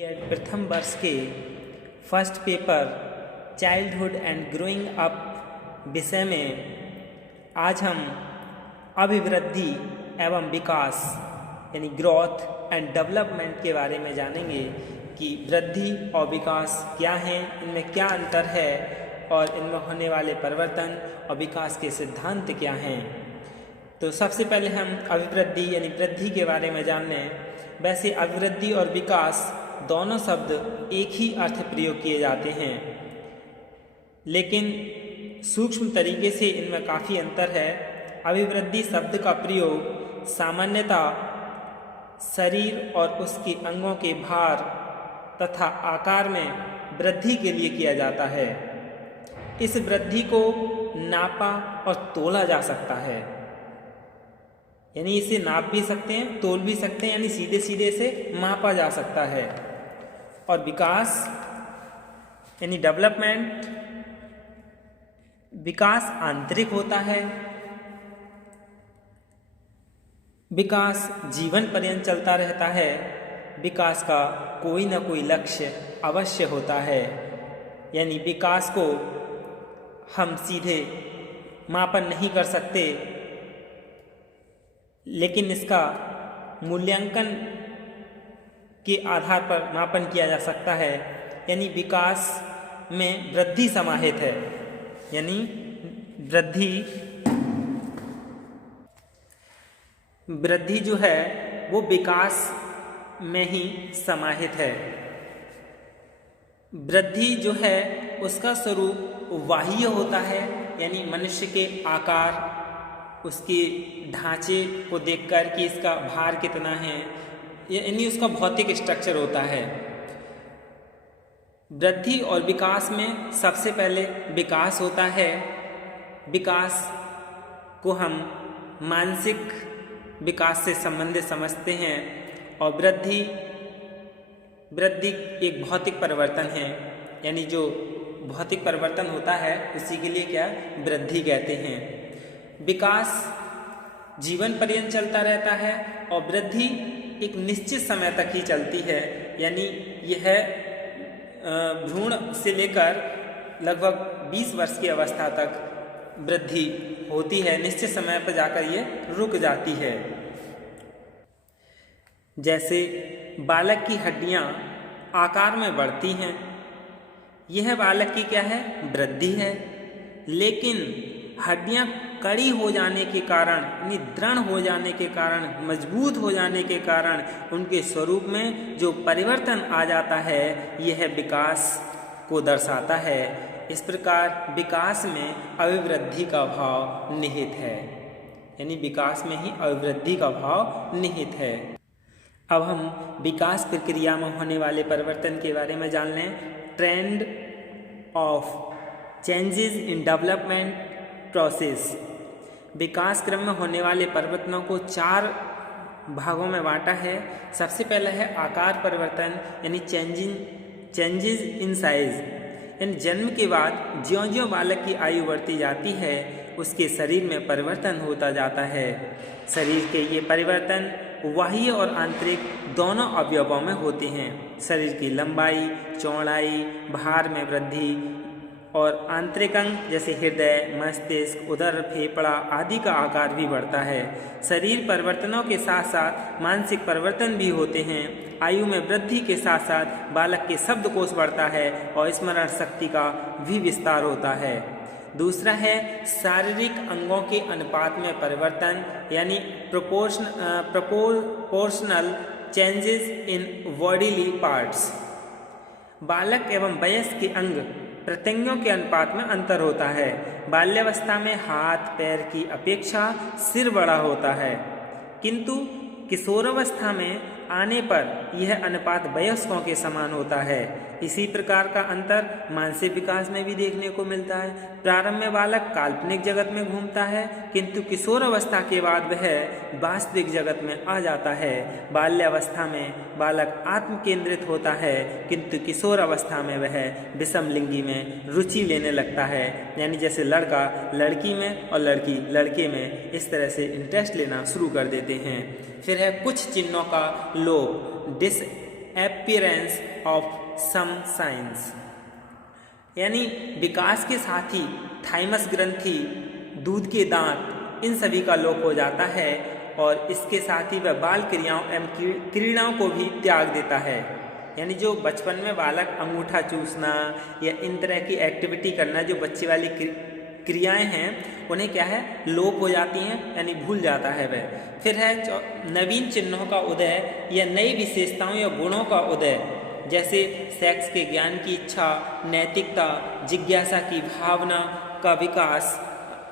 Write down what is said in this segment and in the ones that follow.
प्रथम वर्ष के first paper childhood and growing up विषय में आज हम अभिवृद्धि एवं विकास यानी ग्रोथ एंड डेवलपमेंट के बारे में जानेंगे कि वृद्धि और विकास क्या हैं, इनमें क्या अंतर है और इनमें होने वाले परिवर्तन और विकास के सिद्धांत क्या हैं। तो सबसे पहले हम अभिवृद्धि यानी वृद्धि के बारे में जान लें। वैसे अभिवृद्धि और विकास दोनों शब्द एक ही अर्थ प्रयोग किए जाते हैं, लेकिन सूक्ष्म तरीके से इनमें काफ़ी अंतर है। अभिवृद्धि शब्द का प्रयोग सामान्यतः शरीर और उसके अंगों के भार तथा आकार में वृद्धि के लिए किया जाता है। इस वृद्धि को नापा और तोला जा सकता है, यानी इसे नाप भी सकते हैं, तोल भी सकते हैं, यानी सीधे सीधे इसे मापा जा सकता है। और विकास यानी डेवलपमेंट, विकास आंतरिक होता है। विकास जीवन पर्यंत चलता रहता है। विकास का कोई ना कोई लक्ष्य अवश्य होता है, यानी विकास को हम सीधे मापन नहीं कर सकते, लेकिन इसका मूल्यांकन के आधार पर मापन किया जा सकता है। यानी विकास में वृद्धि समाहित है, यानी वृद्धि जो है वो विकास में ही समाहित है। वृद्धि जो है उसका स्वरूप बाह्य होता है, यानी मनुष्य के आकार, उसके ढांचे को देखकर कि इसका भार कितना है, यानी उसका भौतिक स्ट्रक्चर होता है। वृद्धि और विकास में सबसे पहले विकास होता है। विकास को हम मानसिक विकास से संबंधित समझते हैं, और वृद्धि एक भौतिक परिवर्तन है, यानी जो भौतिक परिवर्तन होता है उसी के लिए क्या वृद्धि कहते हैं। विकास जीवन पर्यंत चलता रहता है और वृद्धि एक निश्चित समय तक ही चलती है, यानी यह भ्रूण से लेकर लगभग 20 वर्ष की अवस्था तक वृद्धि होती है। निश्चित समय पर जाकर ये रुक जाती है। जैसे बालक की हड्डियां आकार में बढ़ती हैं, यह बालक की क्या है वृद्धि है। लेकिन हड्डियां कड़ी हो जाने के कारण, यानी दृढ़ हो जाने के कारण, मजबूत हो जाने के कारण उनके स्वरूप में जो परिवर्तन आ जाता है, यह विकास को दर्शाता है। इस प्रकार विकास में अभिवृद्धि का भाव निहित है, यानी विकास में ही अभिवृद्धि का भाव निहित है। अब हम विकास प्रक्रिया में होने वाले परिवर्तन के बारे में जान लें। Trend of changes in development process. विकास क्रम में होने वाले परिवर्तनों को 4 भागों में बांटा है। सबसे पहला है आकार परिवर्तन, यानी चेंजेस इन साइज, यानी जन्म के बाद ज्यों-ज्यों बालक की आयु बढ़ती जाती है उसके शरीर में परिवर्तन होता जाता है। शरीर के ये परिवर्तन बाह्य और आंतरिक दोनों अवयवों में होते हैं। शरीर की लंबाई, चौड़ाई, भार में वृद्धि और आंतरिक अंग जैसे हृदय, मस्तिष्क, उदर, फेफड़ा आदि का आकार भी बढ़ता है। शरीर परिवर्तनों के साथ साथ मानसिक परिवर्तन भी होते हैं। आयु में वृद्धि के साथ साथ बालक के शब्दकोश बढ़ता है और स्मरण शक्ति का भी विस्तार होता है। दूसरा है शारीरिक अंगों के अनुपात में परिवर्तन, यानी proportional changes in bodily parts. बालक एवं वयस्क के अंग प्रत्यंगों के अनुपात में अंतर होता है। बाल्यावस्था में हाथ पैर की अपेक्षा सिर बड़ा होता है, किंतु किशोरावस्था में आने पर यह अनुपात वयस्कों के समान होता है। इसी प्रकार का अंतर मानसिक विकास में भी देखने को मिलता है। प्रारंभ में बालक काल्पनिक जगत में घूमता है, किंतु किशोरावस्था के बाद वह वास्तविक जगत में आ जाता है। बाल्यावस्था में बालक आत्म केंद्रित होता है, किंतु किशोरावस्था में वह विषमलिंगी में रुचि लेने लगता है, यानी जैसे लड़का लड़की में और लड़की लड़के में इस तरह से इंटरेस्ट लेना शुरू कर देते हैं। फिर है कुछ चिन्हों का लोप, appearance of some signs। यानी विकास के साथ ही थाइमस ग्रंथि, दूध के दांत, इन सभी का लोप हो जाता है और इसके साथ ही वह बाल क्रियाओं एवं क्रीड़ाओं को भी त्याग देता है। यानी जो बचपन में बालक अंगूठा चूसना या इन तरह की एक्टिविटी करना, जो बच्चे वाली क्रियाएं हैं, उन्हें क्या है, लोप हो जाती हैं, यानी भूल जाता है वह। फिर है नवीन चिन्हों का उदय या नई विशेषताओं या गुणों का उदय, जैसे सेक्स के ज्ञान की इच्छा, नैतिकता, जिज्ञासा की भावना का विकास।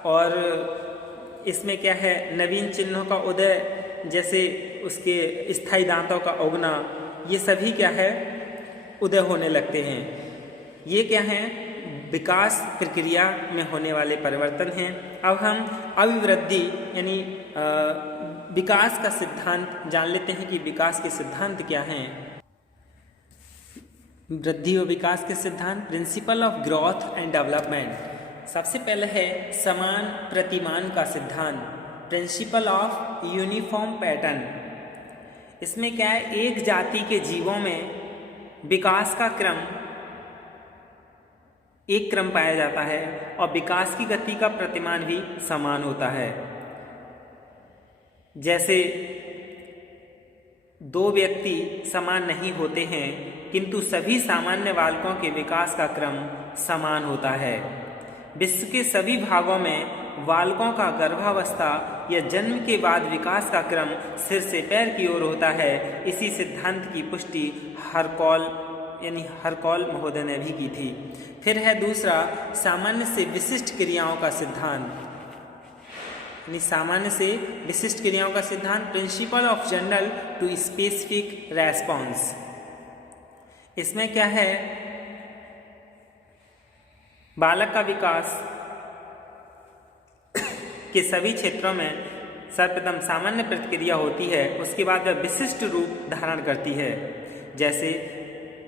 और इसमें क्या है, नवीन चिन्हों का उदय, जैसे उसके स्थायी दांतों का उगना, ये सभी क्या है, उदय होने लगते हैं। ये क्या है, विकास प्रक्रिया में होने वाले परिवर्तन हैं। अब हम अभिवृद्धि यानी विकास का सिद्धांत जान लेते हैं कि विकास के सिद्धांत क्या हैं। वृद्धि और विकास के सिद्धांत, principle of growth and development. सबसे पहले है समान प्रतिमान का सिद्धांत, प्रिंसिपल ऑफ यूनिफॉर्म पैटर्न। इसमें क्या है, एक जाति के जीवों में विकास का क्रम एक क्रम पाया जाता है और विकास की गति का प्रतिमान भी समान होता है। जैसे दो व्यक्ति समान नहीं होते हैं, किंतु सभी सामान्य बालकों के विकास का क्रम समान होता है। विश्व के सभी भागों में बालकों का गर्भावस्था या जन्म के बाद विकास का क्रम सिर से पैर की ओर होता है। इसी सिद्धांत की पुष्टि हरकॉल महोदय ने भी की थी। फिर है दूसरा सामान्य से विशिष्ट क्रियाओं का सिद्धांत, यानी सामान्य से विशिष्ट क्रियाओं का सिद्धांत, principle of general to specific response. इसमें क्या है, बालक का विकास के सभी क्षेत्रों में सर्वप्रथम सामान्य प्रतिक्रिया होती है, उसके बाद वह विशिष्ट रूप धारण करती है। जैसे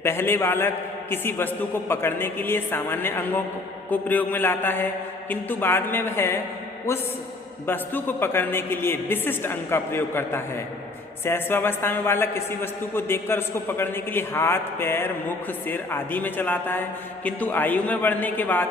पहले बालक किसी वस्तु को पकड़ने के लिए सामान्य अंगों को प्रयोग में लाता है, किंतु बाद में वह उस वस्तु को पकड़ने के लिए विशिष्ट अंग का प्रयोग करता है। शैशवावस्था में बालक किसी वस्तु को देखकर उसको पकड़ने के लिए हाथ, पैर, मुख, सिर आदि में चलाता है, किंतु आयु में बढ़ने के बाद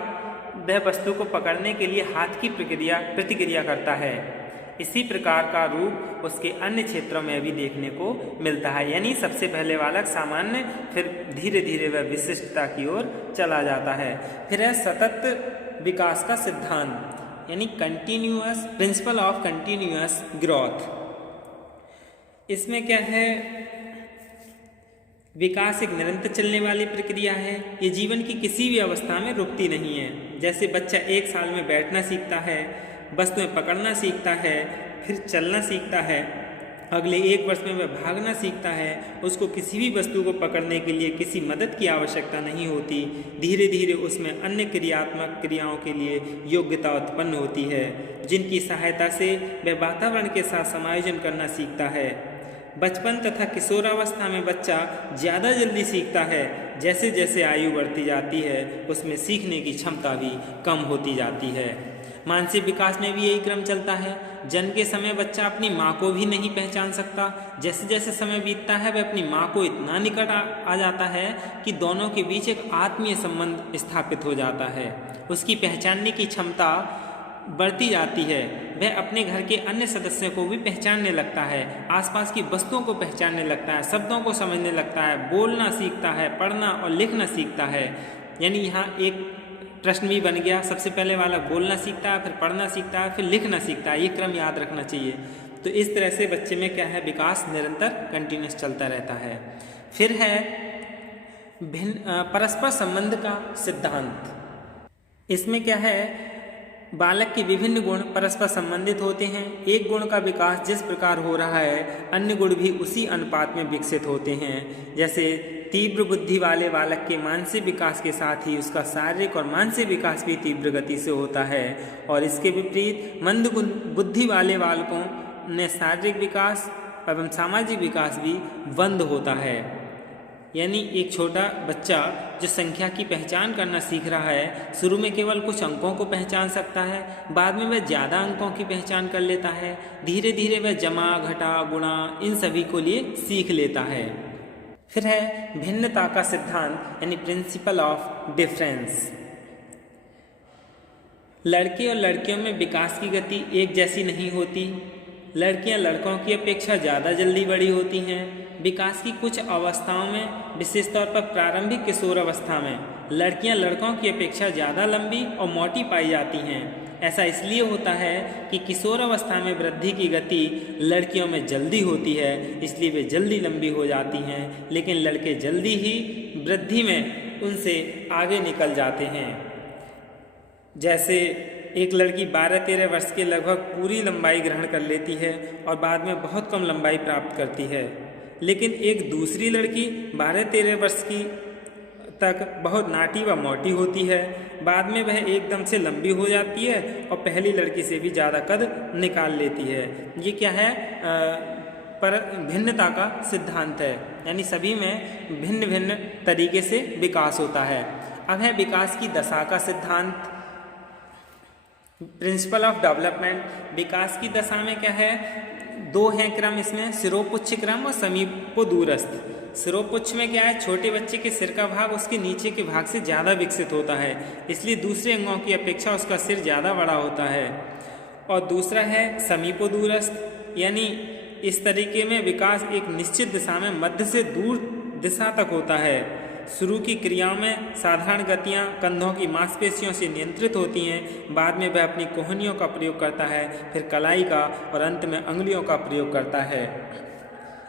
वह वस्तु को पकड़ने के लिए हाथ की प्रतिक्रिया करता है। इसी प्रकार का रूप उसके अन्य क्षेत्रों में भी देखने को मिलता है। यानी सबसे पहले बालक सामान्य, फिर धीरे धीरे वह विशिष्टता की ओर चला जाता है। फिर है सतत विकास का सिद्धांत, यानी continuous, principle of continuous growth. इसमें क्या है, विकास एक निरंतर चलने वाली प्रक्रिया है। ये जीवन की किसी भी अवस्था में रुकती नहीं है। जैसे बच्चा 1 साल में बैठना सीखता है, वस्तुएं पकड़ना सीखता है, फिर चलना सीखता है, अगले 1 वर्ष में वह भागना सीखता है। उसको किसी भी वस्तु को पकड़ने के लिए किसी मदद की आवश्यकता नहीं होती। धीरे धीरे उसमें अन्य क्रियात्मक क्रियाओं के लिए योग्यता उत्पन्न होती है, जिनकी सहायता से वह वातावरण के साथ समायोजन करना सीखता है। बचपन तथा किशोरावस्था में बच्चा ज़्यादा जल्दी सीखता है। जैसे जैसे आयु बढ़ती जाती है, उसमें सीखने की क्षमता भी कम होती जाती है। मानसिक विकास में भी यही क्रम चलता है। जन्म के समय बच्चा अपनी माँ को भी नहीं पहचान सकता। जैसे जैसे समय बीतता है, वह अपनी माँ को इतना निकट आ जाता है कि दोनों के बीच एक आत्मीय संबंध स्थापित हो जाता है। उसकी पहचानने की क्षमता बढ़ती जाती है। वह अपने घर के अन्य सदस्यों को भी पहचानने लगता है, आसपास की वस्तुओं को पहचानने लगता है, शब्दों को समझने लगता है, बोलना सीखता है, पढ़ना और लिखना सीखता है। यानी यहाँ एक प्रश्न भी बन गया, सबसे पहले वाला बोलना सीखता है, फिर पढ़ना सीखता है, फिर लिखना सीखता है। ये क्रम याद रखना चाहिए। तो इस तरह से बच्चे में क्या है, विकास निरंतर कंटिन्यूस चलता रहता है। फिर है परस्पर संबंध का सिद्धांत। इसमें क्या है, बालक के विभिन्न गुण परस्पर संबंधित होते हैं। एक गुण का विकास जिस प्रकार हो रहा है, अन्य गुण भी उसी अनुपात में विकसित होते हैं। जैसे तीव्र बुद्धि वाले बालक के मानसिक विकास के साथ ही उसका शारीरिक और मानसिक विकास भी तीव्र गति से होता है, और इसके विपरीत मंद बुद्धि वाले बालकों में शारीरिक विकास एवं सामाजिक विकास भी मंद होता है। यानी एक छोटा बच्चा जो संख्या की पहचान करना सीख रहा है, शुरू में केवल कुछ अंकों को पहचान सकता है, बाद में वह ज़्यादा अंकों की पहचान कर लेता है। धीरे धीरे वह जमा, घटा, गुणा इन सभी को लिए सीख लेता है। फिर है भिन्नता का सिद्धांत यानी प्रिंसिपल ऑफ डिफरेंस। लड़के और लड़कियों में विकास की गति एक जैसी नहीं होती। लड़कियां लड़कों की अपेक्षा ज़्यादा जल्दी बड़ी होती हैं। विकास की कुछ अवस्थाओं में, विशेष तौर पर प्रारंभिक किशोर अवस्था में, लड़कियां लड़कों की अपेक्षा ज़्यादा लंबी और मोटी पाई जाती हैं। ऐसा इसलिए होता है कि किशोर अवस्था में वृद्धि की गति लड़कियों में जल्दी होती है, इसलिए वे जल्दी लंबी हो जाती हैं, लेकिन लड़के जल्दी ही वृद्धि में उनसे आगे निकल जाते हैं। जैसे एक लड़की 12-13 वर्ष के लगभग पूरी लंबाई ग्रहण कर लेती है और बाद में बहुत कम लंबाई प्राप्त करती है, लेकिन एक दूसरी लड़की 12-13 वर्ष की तक बहुत नाटी व मोटी होती है, बाद में वह एकदम से लंबी हो जाती है और पहली लड़की से भी ज़्यादा कद निकाल लेती है। ये क्या है? पर भिन्नता का सिद्धांत है, यानी सभी में भिन्न भिन्न तरीके से विकास होता है। अब है विकास की दशा का सिद्धांत, प्रिंसिपल ऑफ डेवलपमेंट। विकास की दशा में क्या है? दो हैं क्रम इसमें, सिरोपुच्छ क्रम और समीपोदूरस्थ। सिरोपुच्छ में क्या है? छोटे बच्चे के सिर का भाग उसके नीचे के भाग से ज़्यादा विकसित होता है, इसलिए दूसरे अंगों की अपेक्षा उसका सिर ज़्यादा बड़ा होता है। और दूसरा है समीपोदूरस्थ, यानी इस तरीके में विकास एक निश्चित दिशा में मध्य से दूर दिशा तक होता है। शुरू की क्रियाओं में साधारण गतियां कंधों की मांसपेशियों से नियंत्रित होती हैं, बाद में वह अपनी कोहनियों का प्रयोग करता है, फिर कलाई का और अंत में अंगुलियों का प्रयोग करता है।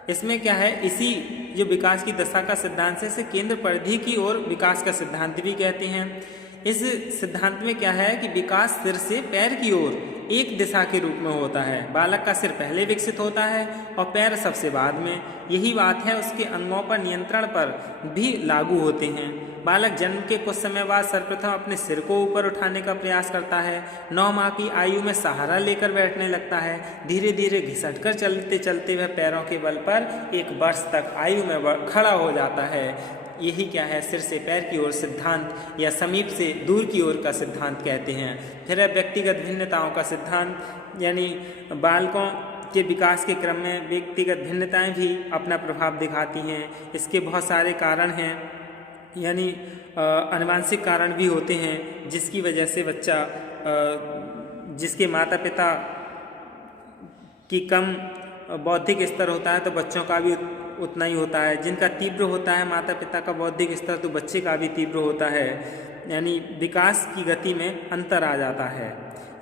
इसमें क्या है? इसी जो विकास की दशा का सिद्धांत है, इसे केंद्र परिधि की ओर विकास का सिद्धांत भी कहते हैं। इस सिद्धांत में क्या है कि विकास सिर से पैर की ओर एक दिशा के रूप में होता है। बालक का सिर पहले विकसित होता है और पैर सबसे बाद में। यही बात है उसके अंगों पर नियंत्रण पर भी लागू होते हैं। बालक जन्म के कुछ समय बाद सर्वप्रथम अपने सिर को ऊपर उठाने का प्रयास करता है। 9 माह की आयु में सहारा लेकर बैठने लगता है। धीरे धीरे घिसटकर चलते चलते वह पैरों के बल पर 1 वर्ष तक आयु में खड़ा हो जाता है। यही क्या है? सिर से पैर की ओर सिद्धांत या समीप से दूर की ओर का सिद्धांत कहते हैं। फिर है व्यक्तिगत भिन्नताओं का सिद्धांत, यानी बालकों के विकास के क्रम में व्यक्तिगत भिन्नताएं भी अपना प्रभाव दिखाती हैं। इसके बहुत सारे कारण हैं, यानी आनुवंशिक कारण भी होते हैं, जिसकी वजह से बच्चा जिसके माता पिता की कम बौद्धिक स्तर होता है तो बच्चों का भी उतना ही होता है। जिनका तीव्र होता है माता पिता का बौद्धिक स्तर तो बच्चे का भी तीव्र होता है, यानी विकास की गति में अंतर आ जाता है।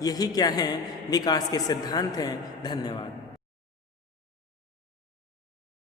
यही क्या है? विकास के सिद्धांत हैं। धन्यवाद।